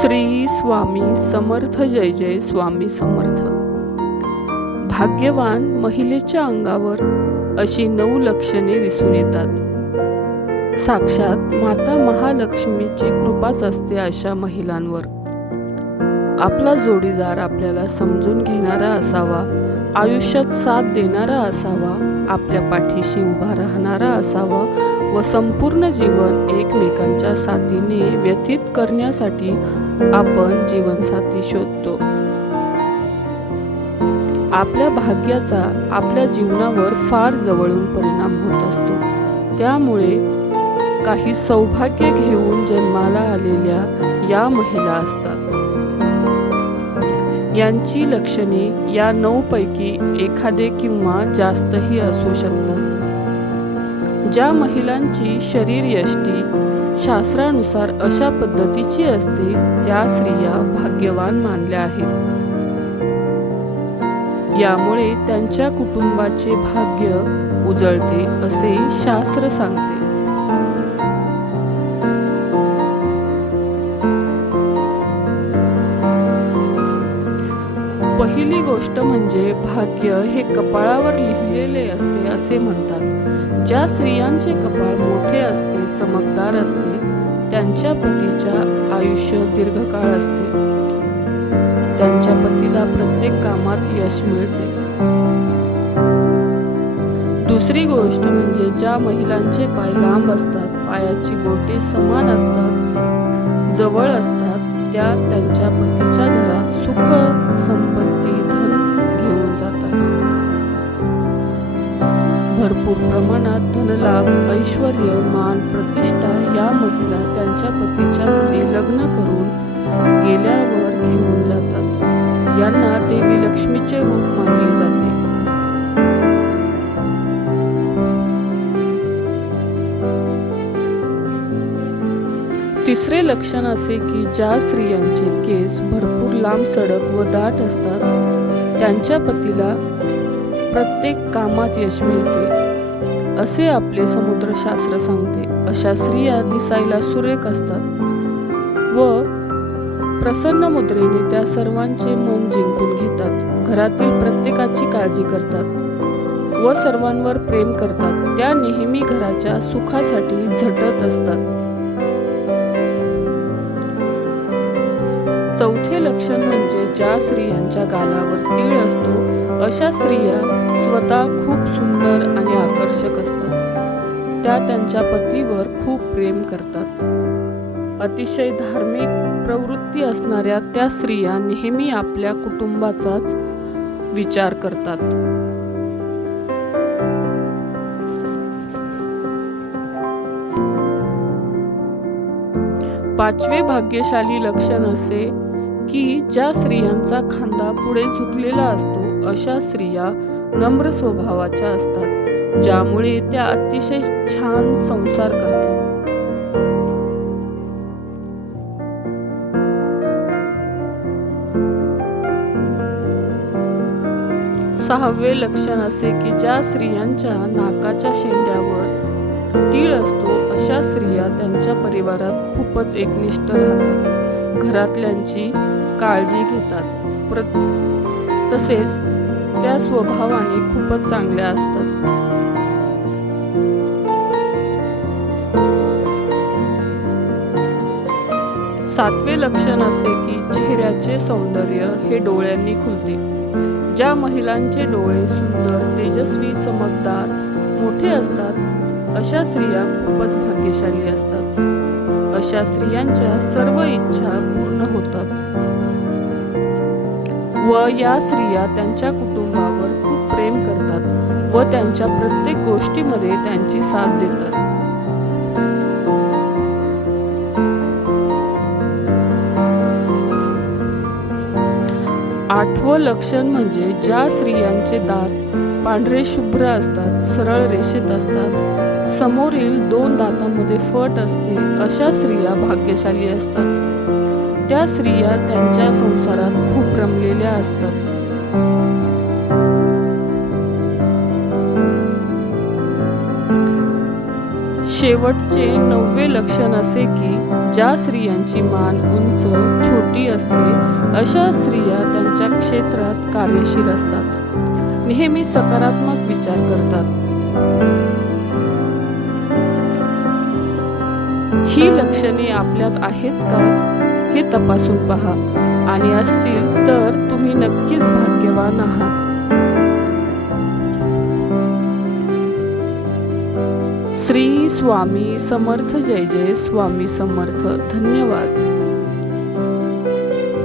श्री स्वामी समर्थ जय जय स्वामी समर्थ. भाग्यवान महिलेच्या अंगावर अशी नऊ लक्षणे दिसून येतात. साक्षात माता महालक्ष्मीची कृपाच असते अशा महिलांवर. आपला जोडीदार आपल्याला समजून घेणारा असावा आयुष्यात साथ देणारा असावा आपल्या पाठीशी उभा राहणारा असावा व संपूर्ण जीवन एकमेकांच्या साथीने व्यतीत करण्यासाठी आपण जीवनसाथी शोधतो. आपल्या भाग्याचा आपल्या जीवनावर फार जवळून परिणाम होत असतो. त्यामुळे काही सौभाग्य घेऊन जन्माला आलेल्या या महिला असतात. यांची लक्षणे या नऊ पैकी एखादे किंवा जास्तही असू शकतात. ज्या महिलांची शरीर यष्टी शास्त्रानुसार अशा पद्धतीची असते त्या स्त्रिया भाग्यवान मानल्या आहेत. यामुळे त्यांच्या कुटुंबाचे भाग्य उजळते असे शास्त्र सांगते. पहिली गोष्ट म्हणजे भाग्य हे कपाळावर लिहिलेले असते असे म्हणतात. ज्या स्त्रियांचे कपाळ मोठे असते चमकदार असते त्यांच्या पतीच्या आयुष्य दीर्घकाळ असते. त्यांच्या पतीला प्रत्येक कामात यश मिळते. दुसरी गोष्ट म्हणजे ज्या महिलांचे पाय लांब असतात पायाची बोटे समान असतात जवळ असतात त्या त्यांच्या पतीच्या घरात सुख संपत्ती धन घेऊन जातात. भरपूर प्रमाणात धनलाभ ऐश्वर मान प्रतिष्ठा या महिला त्यांच्या पतीच्या घरी लग्न करून गेल्यावर घेऊन जातात. यांना देवी लक्ष्मीचे रूप मानले जाते. तिसरे लक्षण असे की ज्या स्त्रियांचे केस भरपूर लांब सडक व दाट असतात त्यांच्या पतीला प्रत्येक कामात यश मिळते असे आपले समुद्रशास्त्र सांगते. अशा स्त्रिया दिसायला सुरेख असतात व प्रसन्न मुद्रेने त्या सर्वांचे मन जिंकून घेतात. घरातील प्रत्येकाची काळजी करतात व सर्वांवर प्रेम करतात. त्या नेहमी घराच्या सुखासाठी झटत असतात. चौथे लक्षण म्हणजे ज्या स्त्रियांच्या गालावर तीळ असतो अशा स्त्रिया स्वतः खूप सुंदर आणि आकर्षक असतात. त्या त्यांच्या पतीवर खूप प्रेम करतात. अतिशय धार्मिक प्रवृत्ती असणाऱ्या त्या स्त्रिया नेहमी आपल्या कुटुंबाचाच विचार करतात. पाचवे भाग्यशाली लक्षण असे की ज्या स्त्रियांचा खांदा पुढे झुकलेला असतो अशा स्त्रिया नम्र स्वभावाच्या असतात ज्यामुळे त्या अतिशय छान संसार करतात. सहावे लक्षण असे की ज्या स्त्रियांच्या नाकाच्या शेंड्यावर तीळ असतो अशा स्त्रिया त्यांच्या परिवारात खूपच एकनिष्ठ राहतात. घरातल्यांची काळजी घेतात. प्र तसेच त्या स्वभावाने खूपच चांगल्या असतात. सातवे लक्षण असे की चेहऱ्याचे सौंदर्य हे डोळ्यांनी खुलते. ज्या महिलांचे डोळे सुंदर तेजस्वी चमकदार मोठे असतात अशा स्त्रिया खूपच भाग्यशाली असतात. अशा स्त्रियांच्या सर्व इच्छा पूर्ण होतात. व या स्त्रिया त्यांच्या कुटुंबावर खूप प्रेम करतात व त्यांच्या प्रत्येक गोष्टीमध्ये त्यांची साथ देतात. आठवं लक्षण म्हणजे ज्या स्त्रियांचे दात पांढरे शुभ्र असतात सरळ रेषेत असतात. समोरील दोन दातांमध्ये फट असते अशा स्त्रिया भाग्यशाली असतात. त्या स्त्रिया त्यांच्या संसारात खूप रमलेल्या असतात. शेवटचे नववे लक्षण असे की ज्या स्त्रियांची मान उंच छोटी असते अशा स्त्रिया त्यांच्या क्षेत्रात कार्यशील असतात. नेहमी सकारात्मक विचार करतात. ही लक्षणे आपल्यात आहेत का? हे तपासून पहा. आणि असतील तर तुम्ही नक्कीच भाग्यवान आहात. श्री स्वामी समर्थ. जय जय स्वामी समर्थ. धन्यवाद.